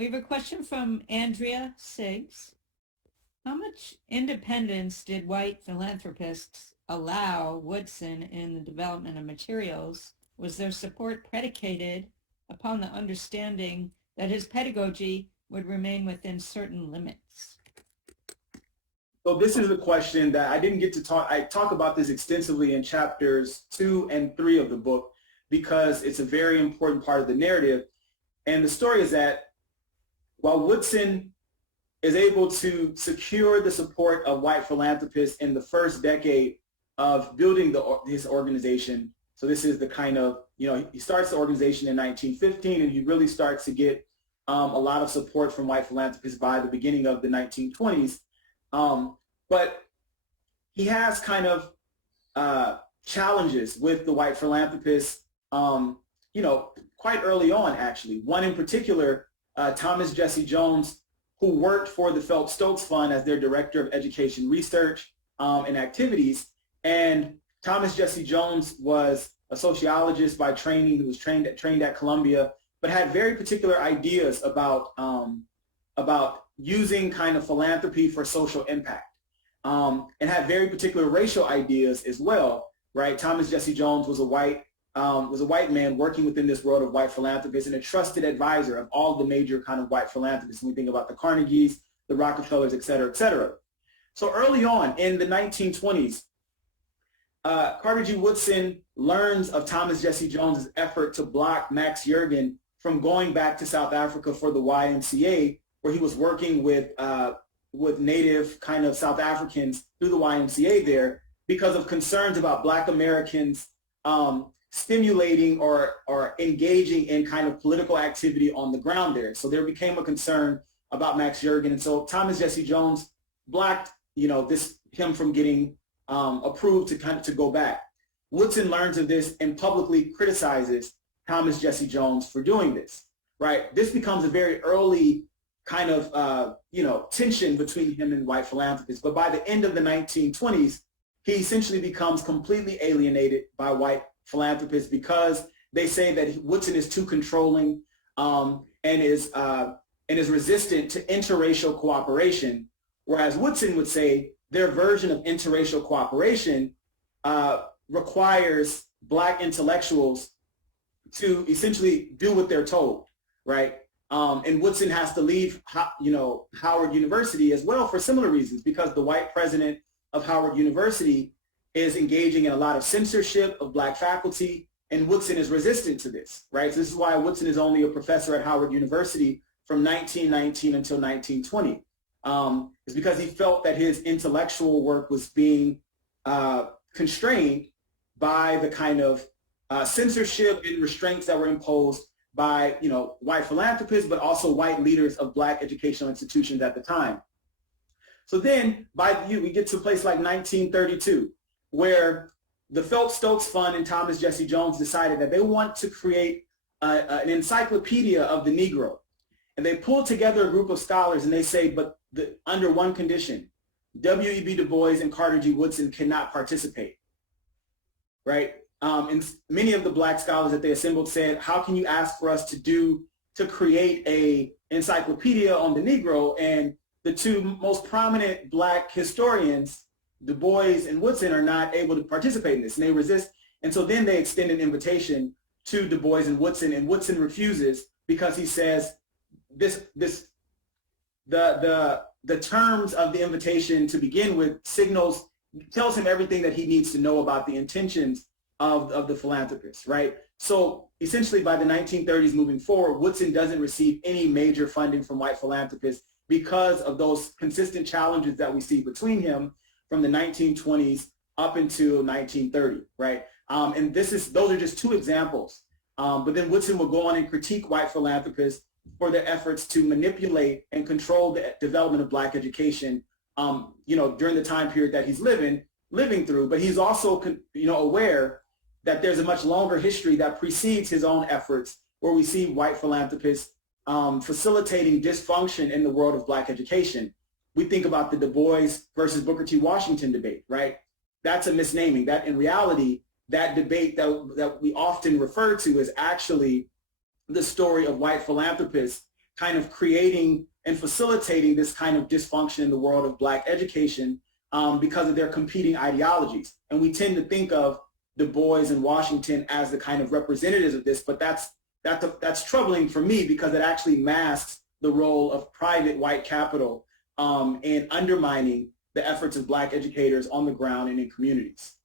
We have a question from Andrea Siggs. How much independence did white philanthropists allow Woodson in the development of materials? Was their support predicated upon the understanding that his pedagogy would remain within certain limits? So this is a question that I didn't get to talk. I talk about this extensively in chapters 2 and 3 of the book because it's a very important part of the narrative. And the story is that while Woodson is able to secure the support of white philanthropists in the first decade of building his organization, so this is the kind of, he starts the organization in 1915 and he really starts to get a lot of support from white philanthropists by the beginning of the 1920s. But he has kind of challenges with the white philanthropists, quite early on, actually. One in particular, Thomas Jesse Jones, who worked for the Phelps-Stokes Fund as their director of education research and activities. And Thomas Jesse Jones was a sociologist by training. He was trained at Columbia, but had very particular ideas about using kind of philanthropy for social impact. And had very particular racial ideas as well, right? Thomas Jesse Jones was a white man working within this world of white philanthropists and a trusted advisor of all the major kind of white philanthropists. When we think about the Carnegies, the Rockefellers, et cetera, et cetera. So early on in the 1920s, Carter G. Woodson learns of Thomas Jesse Jones's effort to block Max Yergin from going back to South Africa for the YMCA, where he was working with native kind of South Africans through the YMCA there because of concerns about Black Americans stimulating or engaging in kind of political activity on the ground there. So there became a concern about Max Yergin. And so Thomas Jesse Jones blocked, him from getting approved to go back. Woodson learns of this and publicly criticizes Thomas Jesse Jones for doing this, right? This becomes a very early kind of, tension between him and white philanthropists. But by the end of the 1920s, he essentially becomes completely alienated by white philanthropists because they say that Woodson is too controlling and is resistant to interracial cooperation, whereas Woodson would say their version of interracial cooperation requires Black intellectuals to essentially do what they're told, right? And Woodson has to leave, Howard University as well for similar reasons, because the white president of Howard University is engaging in a lot of censorship of Black faculty, and Woodson is resistant to this, right? So this is why Woodson is only a professor at Howard University from 1919 until 1920. It's because he felt that his intellectual work was being constrained by the kind of censorship and restraints that were imposed by, white philanthropists, but also white leaders of Black educational institutions at the time. So then we get to a place like 1932, where the Phelps-Stokes Fund and Thomas Jesse Jones decided that they want to create an encyclopedia of the Negro. And they pull together a group of scholars and they say, but under one condition, W.E.B. Du Bois and Carter G. Woodson cannot participate, right? And many of the Black scholars that they assembled said, how can you ask for us to create a encyclopedia on the Negro? And the two most prominent Black historians, Du Bois and Woodson, are not able to participate in this, and they resist. And so then they extend an invitation to Du Bois and Woodson refuses because he says the terms of the invitation to begin with tells him everything that he needs to know about the intentions of the philanthropists, right? So essentially by the 1930s moving forward, Woodson doesn't receive any major funding from white philanthropists because of those consistent challenges that we see between him from the 1920s up until 1930, right? And those are just two examples. But then Woodson will go on and critique white philanthropists for their efforts to manipulate and control the development of Black education, during the time period that he's living through. But he's also, aware that there's a much longer history that precedes his own efforts, where we see white philanthropists facilitating dysfunction in the world of Black education. We think about the Du Bois versus Booker T. Washington debate, right? That's a misnaming. That in reality, that debate that we often refer to is actually the story of white philanthropists kind of creating and facilitating this kind of dysfunction in the world of Black education because of their competing ideologies. And we tend to think of Du Bois and Washington as the kind of representatives of this, but that's troubling for me because it actually masks the role of private white capital in undermining the efforts of Black educators on the ground and in communities.